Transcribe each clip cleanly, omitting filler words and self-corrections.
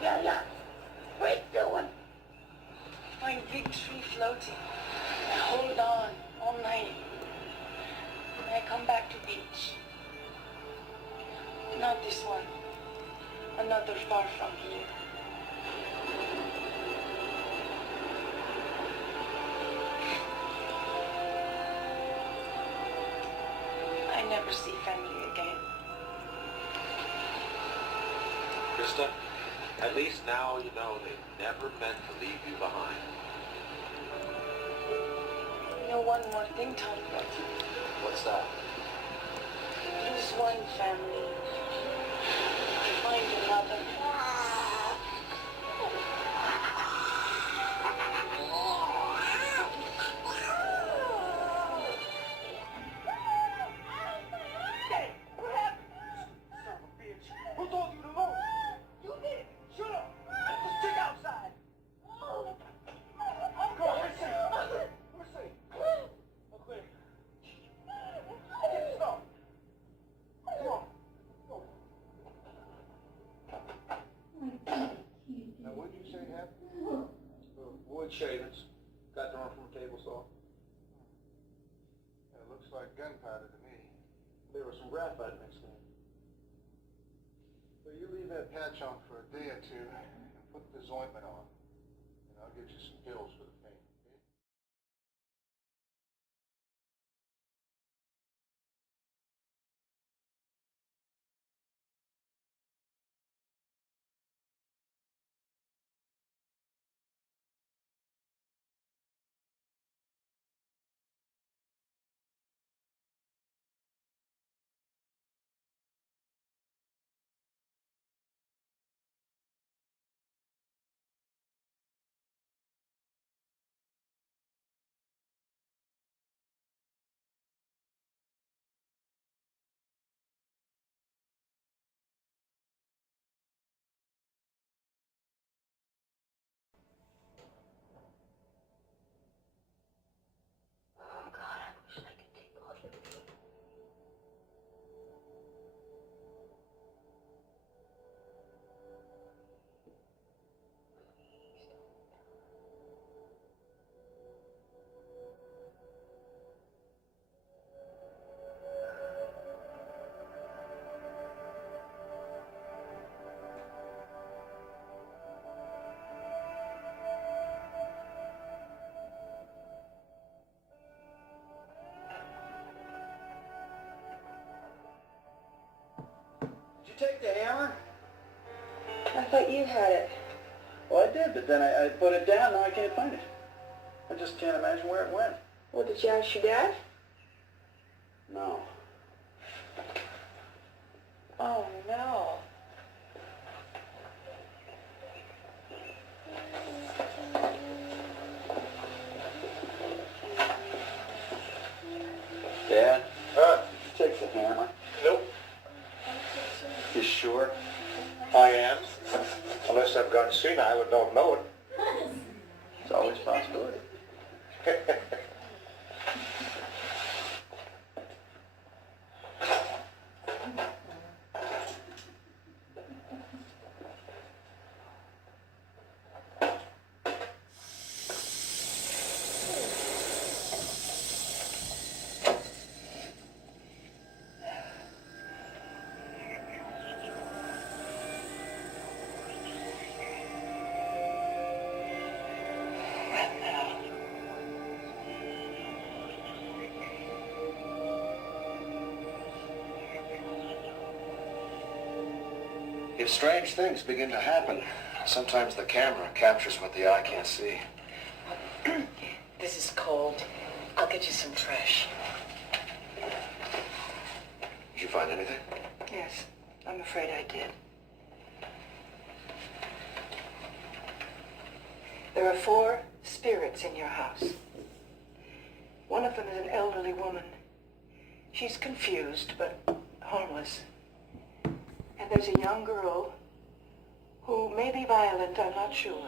Yeah. What are you doing? My big tree floating. I hold on all night. And I come back to beach. Not this one. Another far from here. I never see family again. Krista, at least now you know they never meant to leave you behind. You know one more thing, Tom. What's that? Lose one family. Find another. Hey, what happened? Son of a bitch. Who told you to move? You did. Shut up. Let's check outside. Come on, let's see. Let's see. Okay. Get this off. Come on. Now, what did you say happened? Wood shavings. Got thrown from a table saw. It looks like gunpowder to me. There was some graphite mixed in. So you leave that patch on for a day or two and put this ointment on. And I'll get you some pills for the pain. Okay? Oh, God, I wish I could take all of you. Did you take the hammer? I thought you had it. Well, I did, but then I put it down. Now I can't find it. I just can't imagine where it went. Well, did you ask your dad? No. Oh, no. Dad? Huh? Did you take the hammer? Nope. You sure? I am. Unless I've gone senile and don't know it. It's always a possibility. If strange things begin to happen, sometimes the camera captures what the eye can't see. This is cold. I'll get you some trash. Did you find anything? Yes, I'm afraid I did. There are 4 spirits in your house. One of them is an elderly woman. She's confused, but harmless. And there's a young girl who may be violent, I'm not sure.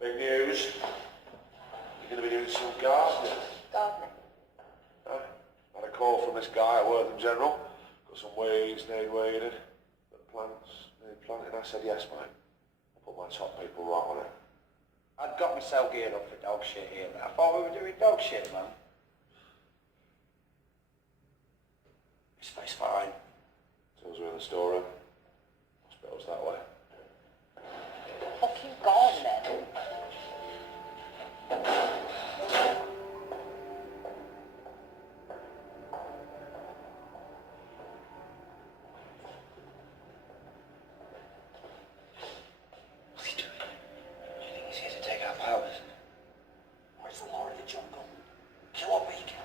Big news. You're going to be doing some gardening. Gardening. Huh? call from this guy at Worthing General. Got some weeds need weeded. Got plants need planting. I said, yes, mate. I put my top people right on it. I'd got myself geared up for dog shit here, but I thought we were doing dog shit, man. It's fine. Tools are in the storeroom. Hospital's that way. Fucking gone then. What's he doing? Do you think he's here to take our powers? Where's the law of the jungle? Kill what we can.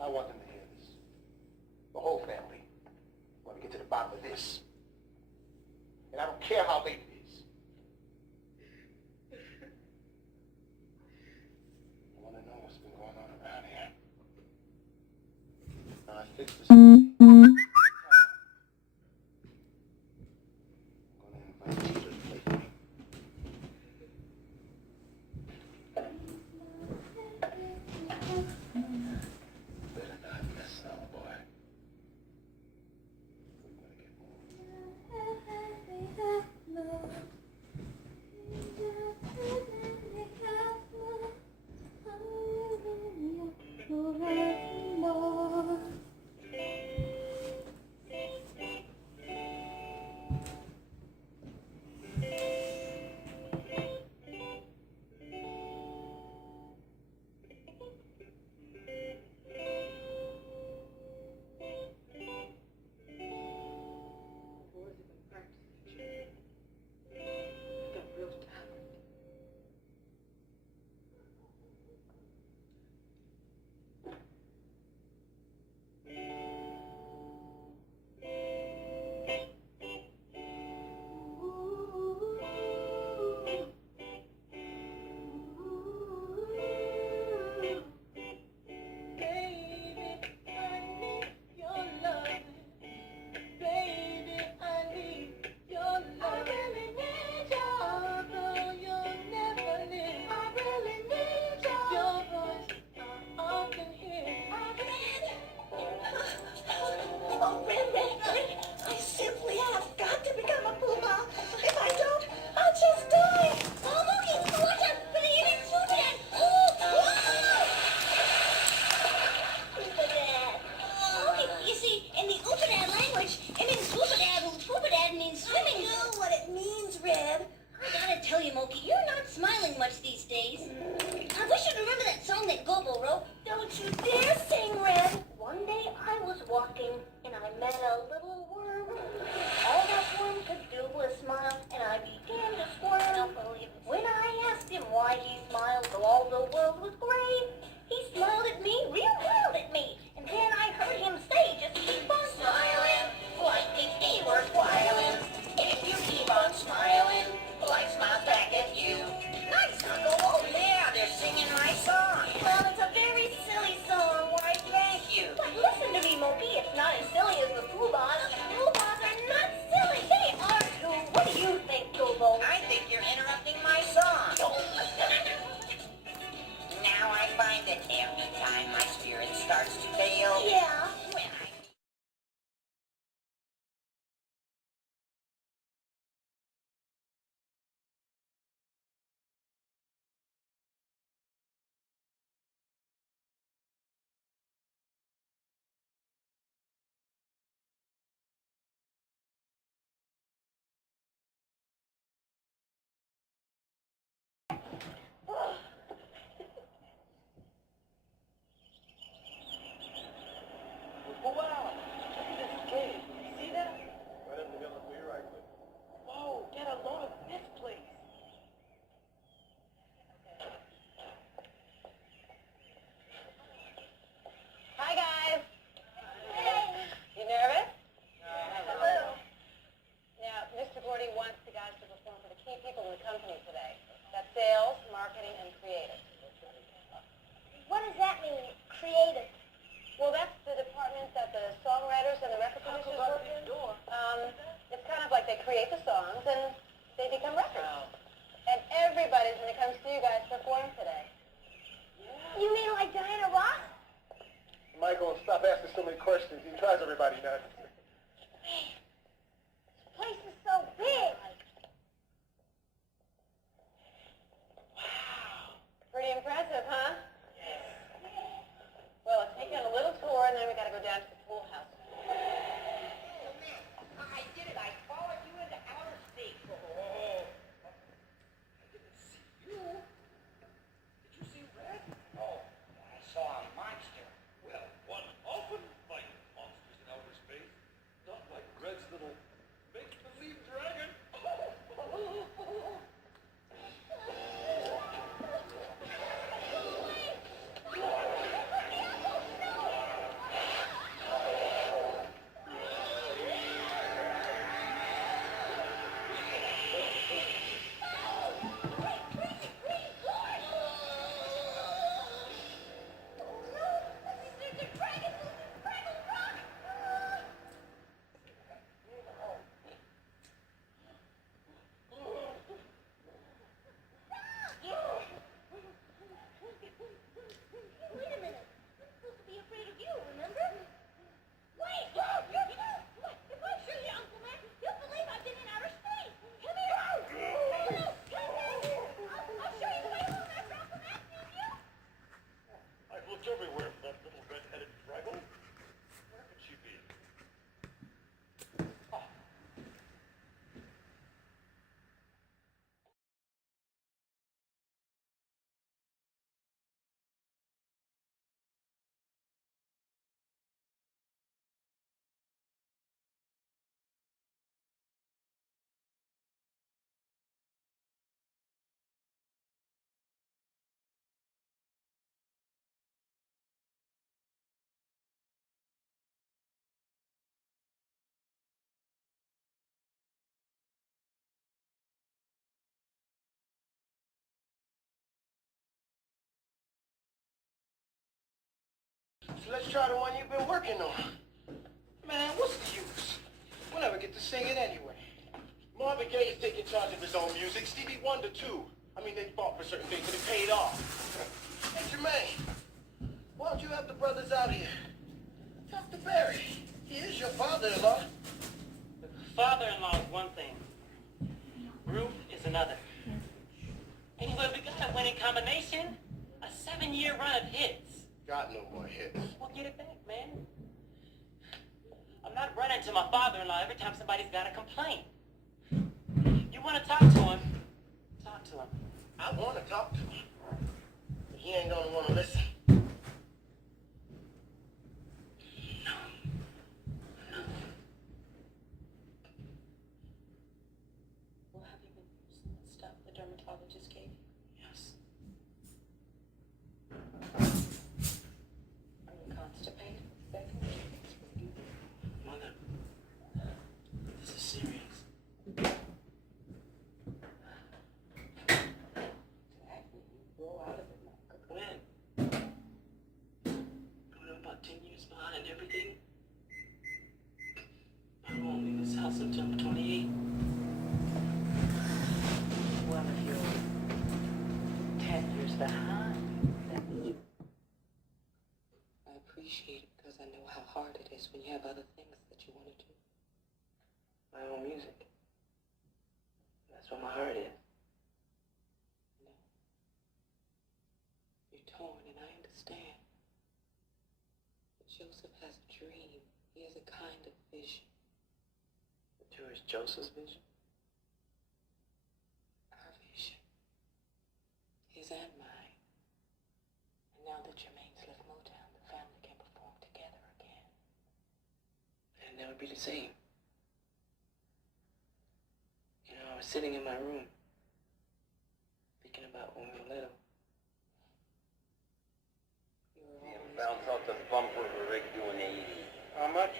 I want them to hear this. The whole family. I want to get to the bottom of this. And I don't care how late it is. I want to know what's been going on around here. Now I fixed this. I'm going to invite you to play with me. Better not miss out, boy. We're gonna get more. that every time my spirit starts to fail? Yeah. When I Wow! This is cave. See that? Right up the other way, right quick. Whoa, get a load of this place. Hi, guys. You nervous? Hello. Now, Mr. Gordy wants the guys to perform for the key people in the company today. That's sales, marketing, and creative. What does that mean? Creative. Well, that's the department that the songwriters and the record producers work in. It's kind of like they create the songs and they become records. And everybody's going to come see you guys perform today. You mean like Diana Ross? Michael, stop asking so many questions. He drives everybody nuts. This place is so big. Pretty impressive, huh? Well, let's take you on a little tour and then we got to go down to the pool house. I did it. I followed you into outer space. Oh, I didn't see you. Did you see Red? Oh, I saw a monster. Well, one often finds monsters in outer space. Not like Red's little make-believe dragon. Wait a minute. I'm supposed to be afraid of you, remember? Wait! If I show you, Uncle Mac, you'll believe I've been in outer space. Come here! Come here! I'll show you the way home after Uncle Mac sees you. I've looked everywhere for that little red-headed dragon. Where could she be? So let's try the one you've been working on. Man, what's the use? We'll never get to sing it anyway. Marvin Gaye is taking charge of his own music. Stevie Wonder, too. I mean, they fought for certain things and it paid off. Hey, Jermaine, why don't you have the brothers out here? Talk to Barry. He is your father-in-law. Father-in-law is one thing. Ruth is another. Anyway, we got a winning combination. A 7-year run of hits. Got no more hits. Well, get it back, man. I'm not running to my father-in-law every time somebody's got a complaint. You want to talk to him? Talk to him. I want to talk to him, but he ain't gonna want to listen. Well, have you been using that stuff the dermatologist gave you? Yes. Are you constipated? Mother, this is serious. Roll out of it, Mark. When? Going about 10 years behind and everything. I won't leave this house September 28th. Well, if you're 10 years behind, that means you appreciate it because I know how hard it is when you have other things that you want to do. My own music. That's where my heart is. You know, you're torn, and I understand. But Joseph has a dream. He has a kind of vision. But yours, Joseph's vision? Our vision. His and mine. And now that Jermaine's left Motown, the family can perform together again. It'll never be the same. You know, I was sitting in my room, thinking about when we were little. Bounce off the bumper of a rig doing 80. How much?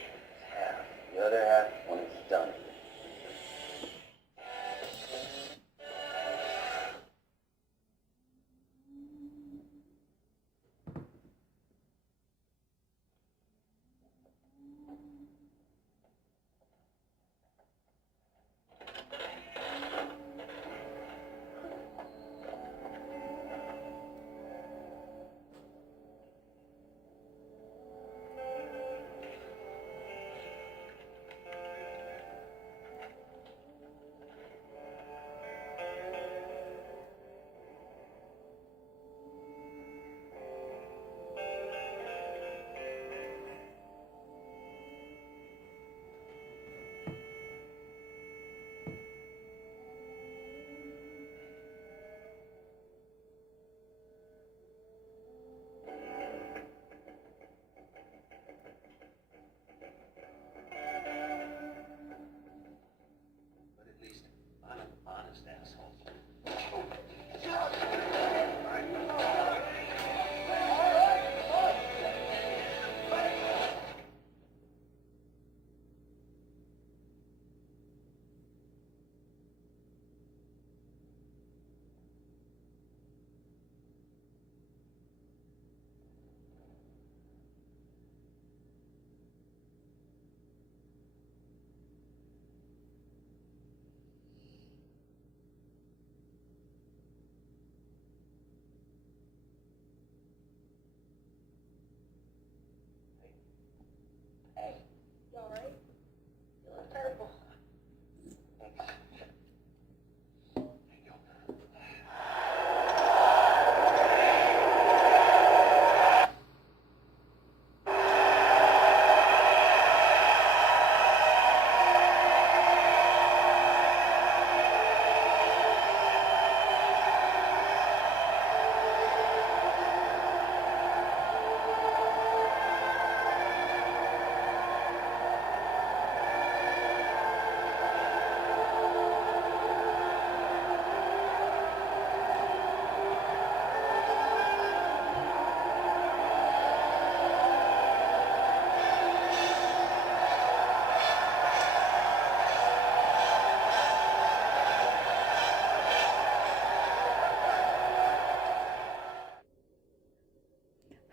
Half. The other half when it's done.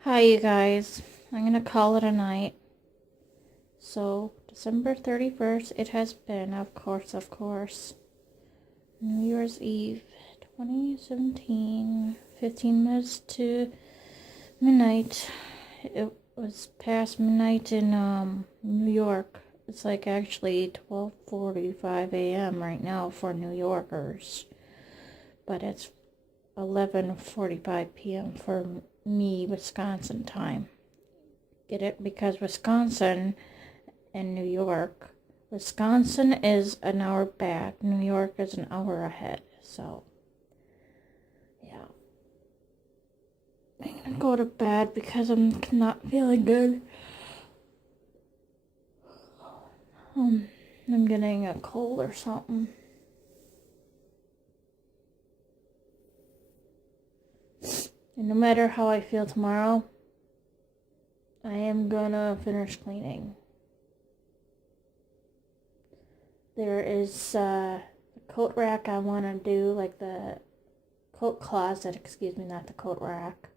Hi, you guys. I'm gonna call it a night. So, December 31st, it has been, of course, New Year's Eve, 2017, 15 minutes to midnight. It was past midnight in New York. It's like actually 12:45 a.m. right now for New Yorkers. But it's 11:45 p.m. for me, Wisconsin time. Get it? Because Wisconsin and New York, Wisconsin is an hour back, New York is an hour ahead, so yeah. I'm gonna go to bed because I'm not feeling good. I'm getting a cold or something. And no matter how I feel tomorrow, I am gonna finish cleaning. There is a coat rack I want to do, like the coat closet, not the coat rack.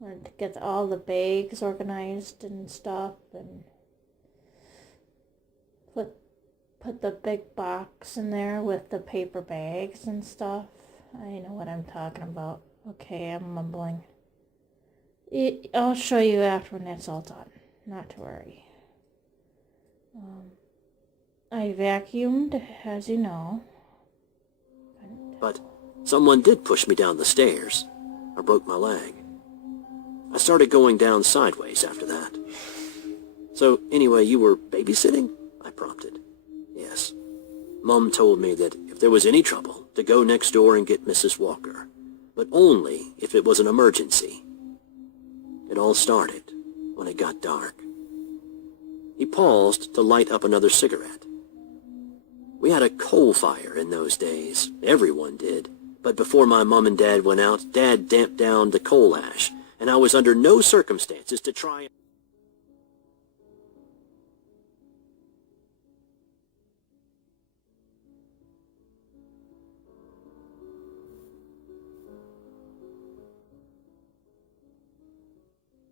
I want to get all the bags organized and stuff, and put the big box in there with the paper bags and stuff. I know what I'm talking about. Okay, I'm mumbling. I'll show you after when it's all done. Not to worry. I vacuumed, as you know. But someone did push me down the stairs. I broke my leg. I started going down sideways after that. So, anyway, you were babysitting? I prompted. Yes. Mum told me that if there was any trouble, to go next door and get Mrs. Walker, but only if it was an emergency. It all started when it got dark. He paused to light up another cigarette. We had a coal fire in those days. Everyone did. But before my mom and dad went out, Dad damped down the coal ash, and I was under no circumstances to try.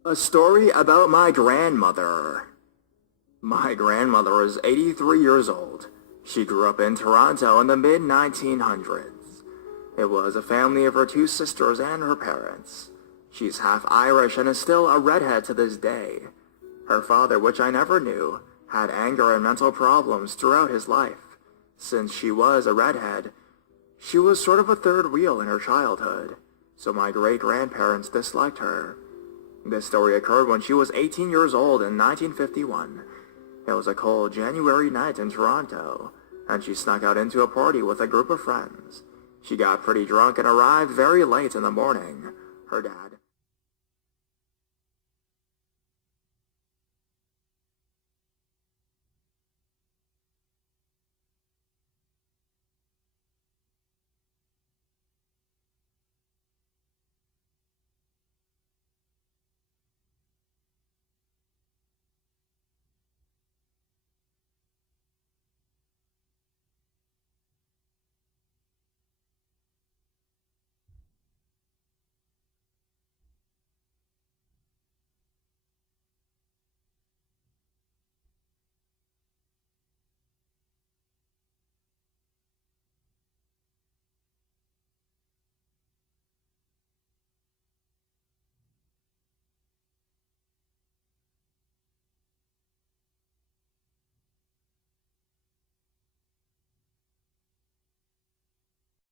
A story about my grandmother. My grandmother is 83 years old. She grew up in Toronto in the mid-1900s. It was a family of her two sisters and her parents. She's half Irish and is still a redhead to this day. Her father, which I never knew, had anger and mental problems throughout his life. Since she was a redhead, she was sort of a third wheel in her childhood, so my great-grandparents disliked her. This story occurred when she was 18 years old in 1951. It was a cold January night in Toronto, and she snuck out into a party with a group of friends. She got pretty drunk and arrived very late in the morning. Her dad